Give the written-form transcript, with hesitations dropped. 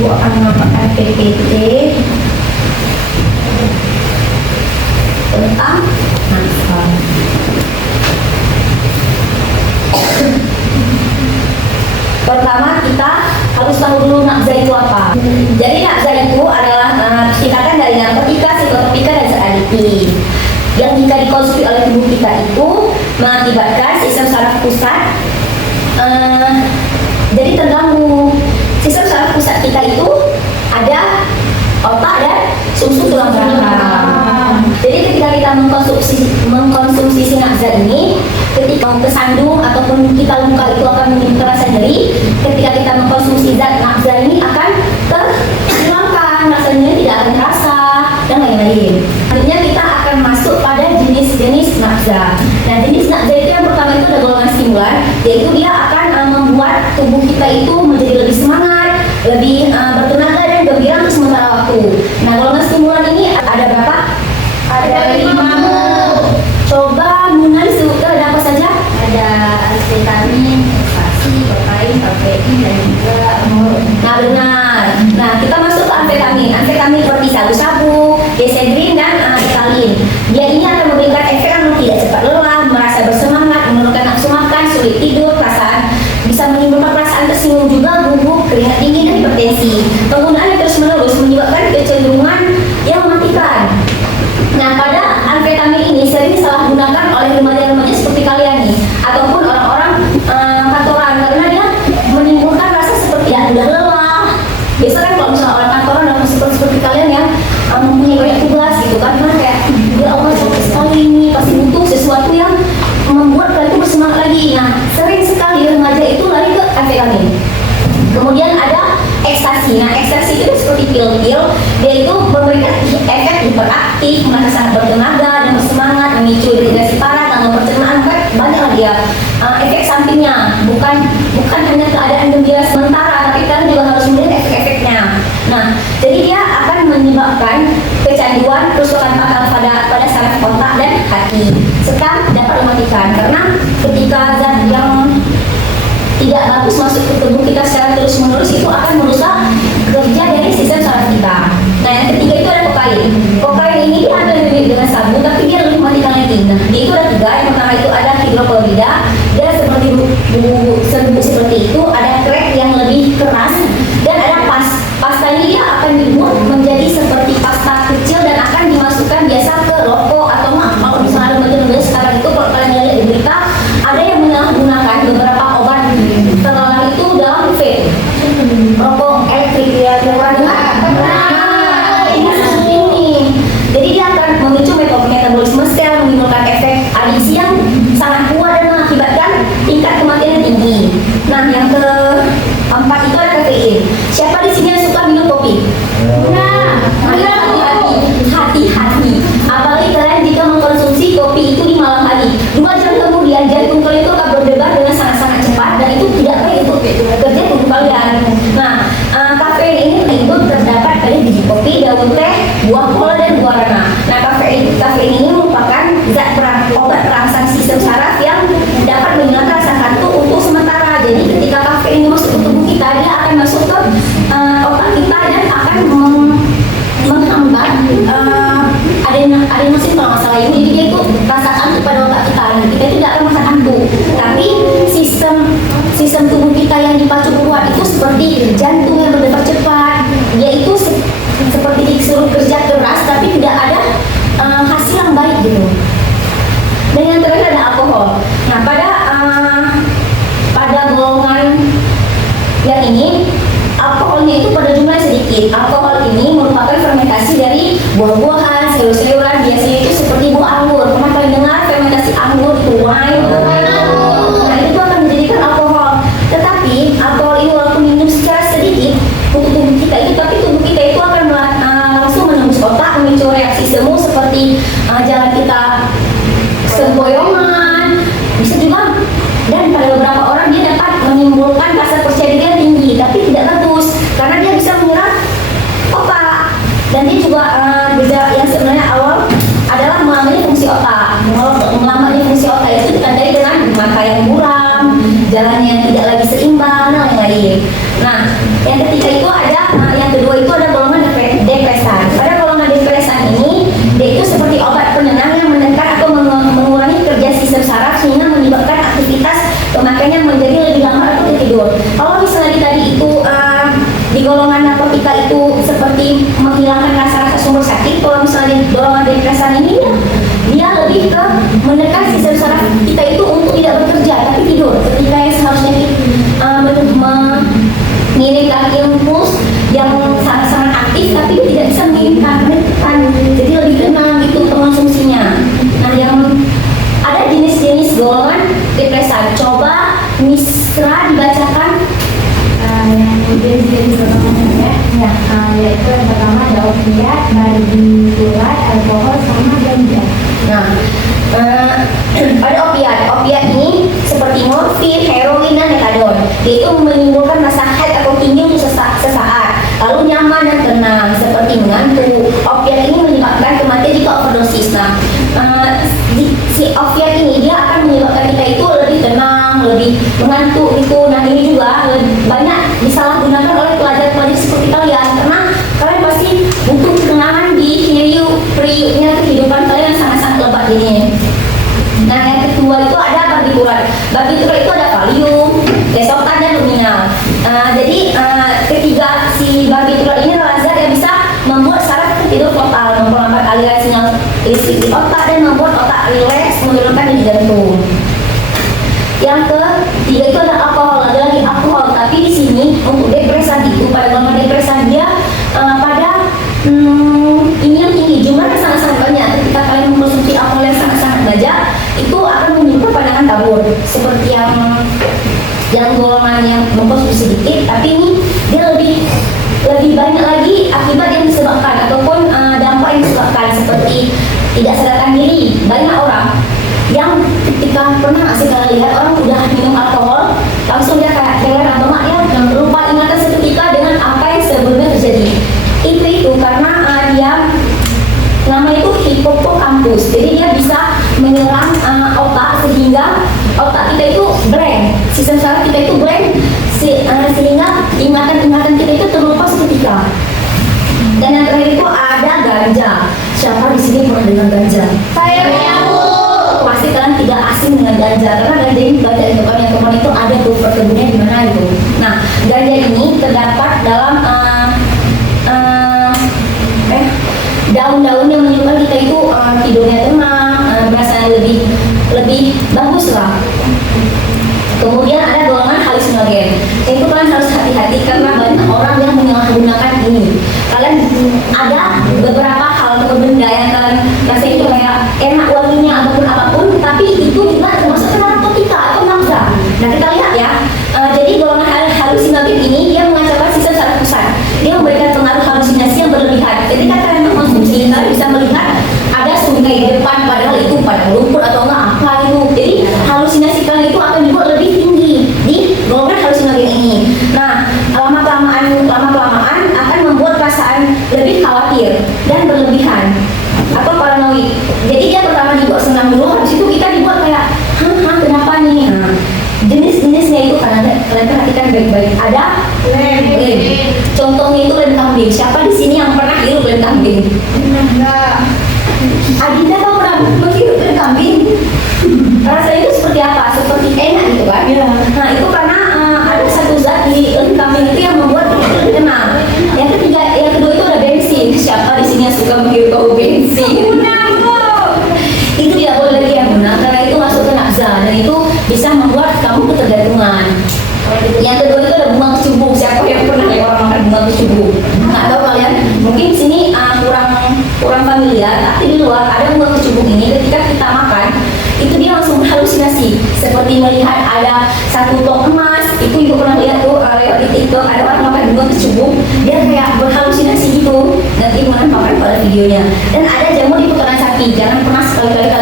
Ibu akan menggunakan PPT tentang nakza. Pertama kita harus tahu dulu nakza itu apa. Jadi nakza itu adalah singkatan dari narkotika, psikotropika, dan zat adiktif yang jika dikonsumsi oleh tubuh kita itu mengakibatkan sistem saraf pusat jadi terganggu. Sistem saraf pusat kita itu ada otak dan sumsum tulang belakang. Jadi ketika kita mengkonsumsi si nakza ini, ketika kesandung ataupun kita luka itu akan menimbulkan rasa nyeri. Ketika kita mengkonsumsi zat nakza ini akan terhilangkan, rasa nyeri tidak akan terasa dan lain-lain. Artinya kita akan masuk pada jenis-jenis nakza. Nah, jenis nakza itu yang pertama itu ada golongan stimulan, yaitu dia akan membuat tubuh kita itu menjadi lebih semangat, lebih bertenaga dan gembira untuk sementara waktu. Nah, golongan stimulan ini ada berapa? Ada 5. Coba Muna disebutkan ada apa saja? Ada amfetamin, ekstasi, kokain, kafein, dan juga Nah, benar. Nah, kita masuk ke amfetamin. Amfetamin seperti sabu-sabu, esedrin, dan ritalin. Dia ini akan memberikan efek yang tidak cepat lelah, merasa bersemangat, menurunkan nafsu makan, sulit tidur, perasaan bisa menimbulkan perasaan tersinggung juga, gugup, keringat dingin, dan hipertensi. Penggunaan yang terus-menerus menyebabkan kecenderungan yang mematikan. Nah, pada amfetamin ini sering disalahgunakan oleh remaja-remaja seperti kalian nih, ataupun orang-orang kantoran, karena dia menimbulkan rasa seperti ya udah lelah. Biasa kan kalau misalnya orang kantoran dan seperti kalian yang mempunyai banyak tugas gitu kan, kayak ya Allah capek sekali ini, pasti butuh sesuatu yang membuat kalian itu bersemangat lagi. Nah, sering sekali remaja itu lari ke amfetamin. Kemudian ada ekstasi. Nah, ekstasi itu seperti pil-pil, dia itu memberikan efek hiperaktif, merasa sangat bertenaga dan bersemangat, memicu dehidrasi parah, gangguan pencernaan, banyak lah dia efek sampingnya. Bukan hanya keadaan gembira sementara, tapi kalian juga harus melihat efek-efeknya. Nah, jadi dia akan menyebabkan kecanduan, kerusakan fatal pada saraf otak dan hati, serta dapat mematikan karena ketika zat yang tidak bagus masuk ke tubuh kita secara terus-menerus itu akan merusak kerja dari sistem saraf kita. Nah, yang ketiga itu ada kokain. Kokain ini dia hampir mirip dengan sabu, tapi dia lebih mematikan lagi. Nah, dia itu ada 3. Yang pertama itu ada hidroklorida, dia seperti bubuk seperti itu. Ada crack yang lebih keras, dan ada pasta ini dia akan dibuat menjadi seperti pasta kecil dan akan dimasukkan biasa ke rokok atau kalau misalnya remaja-remaja sekarang itu kalau kalian lihat di berita ada yang menyalahgunakan beberapa obat terlarang itu dalam vape, rokok elektrik ya, ini seperti ini. Jadi dia akan memicu metabolisme sel, menimbulkan efek adiksi yang sangat kuat dan mengakibatkan tingkat kematian yang tinggi. Nah, yang keempat itu ada kafein. Siapa di sini yang suka minum kopi? Nah, hati-hati. Apalagi kalian jika mengkonsumsi kopi itu di malam hari, 2 jam kemudian jantung kalian itu akan berdebar dengan sangat-sangat cepat dan itu tidak baik untuk kerja tubuh kalian. Nah, kafein ini itu terdapat pada biji kopi, daun teh, buah kola, dan buah rana. Nah, kafein ini merupakan zat obat perangsang sistem saraf yang dapat menghilangkan rasa kantuk untuk sementara. Jadi ketika kafein ini masuk ke tubuh kita, dia akan masuk ke otak kita dan akan menghambat adenosin kalau nggak salah ini. Jadi dia itu rasa kantuk pada otak kita. Nah, kita tidak akan merasa kantuk, tapi sistem tubuh kita yang dipacu kuat itu seperti jantung yang berdebar cepat. Dia itu seperti disuruh kerja keras tapi tidak ada hasil yang baik gitu. Dan yang terakhir ada alkohol. Nah, pada golongan yang ini, alkoholnya itu pada jumlah sedikit. Alkohol ini merupakan fermentasi dari buah-buahan, sayur-sayuran, biasanya itu seperti buah anggur. Pernah kalian dengar fermentasi anggur itu wine? Nah, itu akan menjadikan alkohol. Tetapi alkohol ini walaupun minum secara sedikit untuk tubuh kita itu, tapi tubuh kita itu akan langsung menembus otak, memicu reaksi semu seperti jalan kita sempoyongan, bisa juga. Dan pada beberapa orang dia dapat menimbulkan rasa percaya diri yang tinggi, tapi tidak bagus karena dia bisa menyerap otak. Dan dia juga gejala yang sebenarnya awal adalah melambatnya fungsi otak. Melambatnya fungsi otak itu ditandai dengan mata yang buram, jalannya yang tidak lagi seimbang, dan lain-lain. Nah, yang ketiga itu ada golongan depresan ini dia lebih ke menekan sistem saraf kita itu untuk tidak bekerja tapi tidur ketika yang seharusnya mengirimkan impuls yang sangat-sangat aktif tapi tidak bisa mengirimkan menekan, jadi lebih tenang itu konsumsinya. Nah, yang ada jenis-jenis golongan depresan, coba Misra dibacakan. Yang jenis-jenis golongannya ya, yaitu yang pertama ada opiat, barbiturat, alkohol, sama ganja. Nah, ada opiat ini seperti morfin, heroin, dan metadon. Dia itu menimbulkan rasa head atau tinggi untuk sesaat, lalu nyaman dan tenang seperti mengantuk. Opiat ini menyebabkan kematian jika overdosis. Nah, si opiat ini dia akan menyebabkan kita itu lebih tenang, lebih mengantuk itu. Nah, ini juga banyak disalahgunakan oleh pelajar-pelajar seperti kalian karena kalian pasti butuh ketenangan di periuknya kehidupan kalian yang sangat-sangat lebat ini. Nah, yang kedua itu ada barbiturat. Barbiturat itu ada valium, desotan, dan luminal. Jadi ketiga si barbiturat ini adalah zat yang bisa membuat saraf tertidur total, memperlambat aliran sinyal listrik di otak dan membuat otak rileks, menurunkan denyut jantung. Yang ketiga itu ada alkohol, ada lagi alkohol. Tapi di sini untuk depresan itu pada golongan depresan dia ini yang tinggi, jumlahnya sangat-sangat banyak. Ketika kalian mengkonsumsi alkohol yang sangat-sangat banyak, itu akan menimbulkan pandangan kabur. Seperti yang golongan yang mengkonsumsi sedikit, tapi ini dia lebih banyak lagi akibat yang disebabkan ataupun dampak yang disebabkan seperti tidak sadarkan diri. Banyak orang yang ketika pernah nggak sih kalian lihat orang udah minum alkohol langsung dia kayak lemak ya, lupa ingatan seketika dengan apa yang sebelumnya terjadi. Itu karena dia namanya itu hipokampus, jadi dia bisa menyerang otak sehingga otak kita itu blank, sistem saraf kita itu blank sehingga ingatan-ingatan kita itu terlupa seketika. Dan yang terakhir itu ada ganja. Siapa di sini pernah dengar ganja? Saya Pasti kalian tidak asing dengan ganja karena ganja ini banyak di teman itu ada tuh perkebunan di mana itu. Nah, ganja ini terdapat dalam daun-daun yang menyebabkan kita itu tidurnya tenang, merasa lebih bagus lah. Kemudian ada golongan halusinogen. Itu kalian harus hati-hati karena banyak orang yang menyalahgunakan ini. Kalian ada beberapa hal atau benda yang kalian rasa itu kayak enak wanginya ataupun apapun, tapi itu juga termasuk narkotika atau nafsa. Nah, kita lihat ya. Jadi golongan halusinogen ini dia mengacaukan sistem saraf pusat. Dia memberikan pengaruh halusinasi yang berlebihan. Ketika kalian mengkonsumsi, kalian bisa melihat ada sungai di depan padahal itu padang lumpur atau enggak apa itu. Jadi halusinasi kalian itu akan dibuat lebih tinggi di golongan halusinogen ini. Nah, lama-kelamaan akan membuat perasaan lebih khawatir dan berlebihan atau paranoid. Jadi dia pertama dibuat senang dulu, habis itu kita dibuat kayak kenapa nih? Nah, jenis-jenisnya itu kalian perhatikan baik-baik. Ada lem. Contohnya itu lem kambing. Siapa di sini yang pernah hirup lem kambing? enggak. Adinda tahu pernah menghirup lem kambing? Rasanya itu seperti apa? Seperti enak gitu kan? Iya. Nah, itu karena ada satu zat di lem kambing itu yang membuat kita lebih tenang. Yang kedua itu ada bensin. Siapa di sini yang suka menghirup bau bensin? Itu tidak boleh lagi yang guna karena itu masuk ke nafsa dan itu bisa membuat kamu ketergantungan. Yang kedua itu ada bunga kecubung. Siapa yang pernah lihat orang makan bunga kecubung? Nggak tahu kalian? Mungkin di sini kurang familiar, tapi di luar ada bunga kecubung ini. Ketika kita makan, itu dia langsung berhalusinasi. Seperti melihat ada satu tong emas. Itu ibu pernah lihat tuh lewat di TikTok ada orang makan bunga kecubung. Dia kayak berhalusinasi gitu. Nanti makan pada videonya. Dan ada jamur di putaran sapi. Jangan pernah sekali-kali